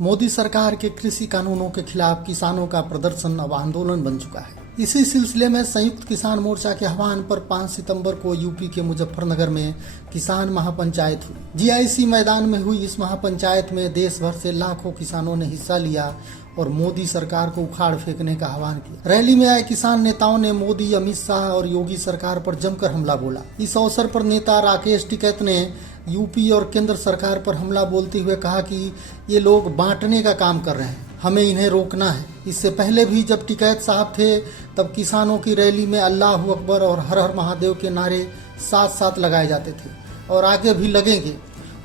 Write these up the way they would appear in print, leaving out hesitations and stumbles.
मोदी सरकार के कृषि कानूनों के खिलाफ किसानों का प्रदर्शन अब आंदोलन बन चुका है। इसी सिलसिले में संयुक्त किसान मोर्चा के आह्वान पर 5 सितंबर को यूपी के मुजफ्फरनगर में किसान महापंचायत हुई। जीआईसी मैदान में हुई इस महापंचायत में देश भर से लाखों किसानों ने हिस्सा लिया और मोदी सरकार को उखाड़ फेंकने का आह्वान किया। रैली में आए किसान नेताओं ने मोदी, अमित शाह और योगी सरकार पर जमकर हमला बोला। इस अवसर पर नेता राकेश टिकैत ने यूपी और केंद्र सरकार पर हमला बोलते हुए कहा कि ये लोग बांटने का काम कर रहे हैं, हमें इन्हें रोकना है। इससे पहले भी जब टिकैत साहब थे तब किसानों की रैली में अल्लाह अकबर और हर हर महादेव के नारे साथ साथ लगाए जाते थे और आगे भी लगेंगे।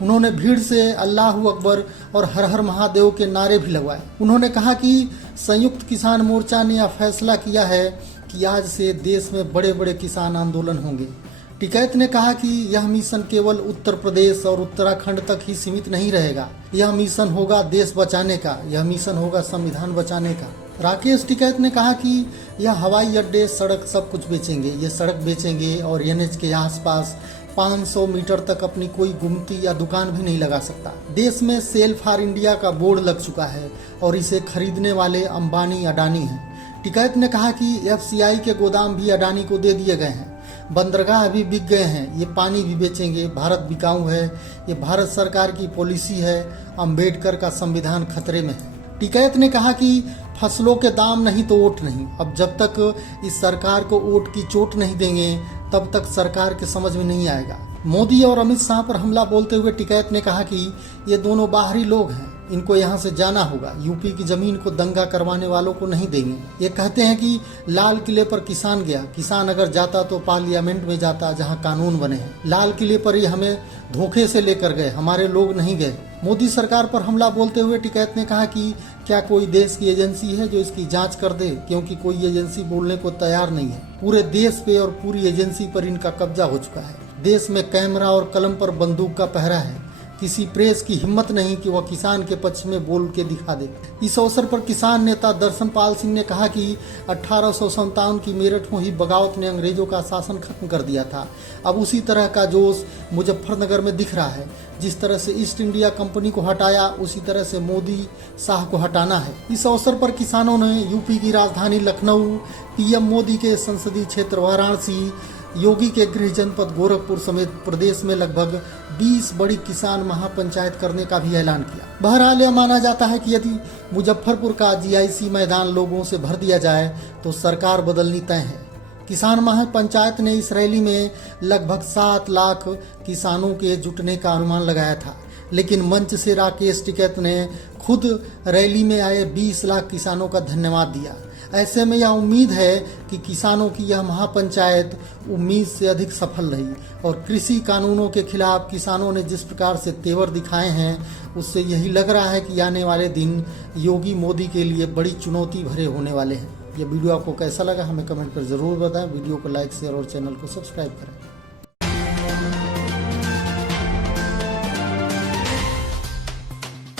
उन्होंने भीड़ से अल्लाह अकबर और हर हर महादेव के नारे भी लगवाए। उन्होंने कहा कि संयुक्त किसान मोर्चा ने यह फैसला किया है कि आज से देश में बड़े बड़े किसान आंदोलन होंगे। टिकैत ने कहा कि यह मिशन केवल उत्तर प्रदेश और उत्तराखंड तक ही सीमित नहीं रहेगा। यह मिशन होगा देश बचाने का, यह मिशन होगा संविधान बचाने का। राकेश टिकैत ने कहा कि यह हवाई अड्डे, सड़क सब कुछ बेचेंगे। ये सड़क बेचेंगे और एनएच के आसपास 500 मीटर तक अपनी कोई गुमती या दुकान भी नहीं लगा सकता। देश में सेल फॉर इंडिया का बोर्ड लग चुका है और इसे खरीदने वाले अंबानी, अडानी हैं। टिकैत ने कहा कि एफसीआई के गोदाम भी अडानी को दे दिए गए हैं, बंदरगाह भी बिक गए हैं, ये पानी भी बेचेंगे। भारत बिकाऊ है, ये भारत सरकार की पॉलिसी है। अंबेडकर का संविधान खतरे में है। टिकैत ने कहा कि फसलों के दाम नहीं तो वोट नहीं। अब जब तक इस सरकार को वोट की चोट नहीं देंगे तब तक सरकार के समझ में नहीं आएगा। मोदी और अमित शाह पर हमला बोलते हुए टिकैत ने कहा कि ये दोनों बाहरी लोग हैं, इनको यहाँ से जाना होगा। यूपी की जमीन को दंगा करवाने वालों को नहीं देंगे। ये कहते हैं कि लाल किले पर किसान गया, किसान अगर जाता तो पार्लियामेंट में जाता जहाँ कानून बने हैं। लाल किले पर ही हमें धोखे से लेकर गए, हमारे लोग नहीं गए। मोदी सरकार पर हमला बोलते हुए टिकैत ने कहा कि क्या कोई देश की एजेंसी है जो इसकी जांच कर दे, क्योंकि कोई एजेंसी बोलने को तैयार नहीं है। पूरे देश पे और पूरी एजेंसी पर इनका कब्जा हो चुका है। देश में कैमरा और कलम पर बंदूक का पहरा है। किसी प्रेस की हिम्मत नहीं कि वह किसान के पक्ष में बोल के दिखा दे। इस अवसर पर किसान नेता दर्शन पाल सिंह ने कहा कि 1857 की मेरठ में ही बगावत ने अंग्रेजों का शासन खत्म कर दिया था। अब उसी तरह का जोश मुजफ्फरनगर में दिख रहा है। जिस तरह से ईस्ट इंडिया कंपनी को हटाया, उसी तरह से मोदी शाह को हटाना है। इस अवसर पर किसानों ने यूपी की राजधानी लखनऊ, पीएम मोदी के संसदीय क्षेत्र वाराणसी, योगी के गृह जनपद गोरखपुर समेत प्रदेश में लगभग 20 बड़ी किसान महापंचायत करने का भी ऐलान किया। बहरहाल यह माना जाता है कि यदि मुजफ्फरपुर का जीआईसी मैदान लोगों से भर दिया जाए तो सरकार बदलनी तय है। किसान महापंचायत ने इस रैली में लगभग 7 लाख किसानों के जुटने का अनुमान लगाया था, लेकिन मंच से राकेश टिकैत ने खुद रैली में आए 20 लाख किसानों का धन्यवाद दिया। ऐसे में यह उम्मीद है कि किसानों की यह महापंचायत उम्मीद से अधिक सफल रही और कृषि कानूनों के खिलाफ किसानों ने जिस प्रकार से तेवर दिखाए हैं, उससे यही लग रहा है कि आने वाले दिन योगी मोदी के लिए बड़ी चुनौती भरे होने वाले हैं। यह वीडियो आपको कैसा लगा हमें कमेंट कर जरूर बताएं। वीडियो को लाइक, शेयर और चैनल को सब्सक्राइब करें।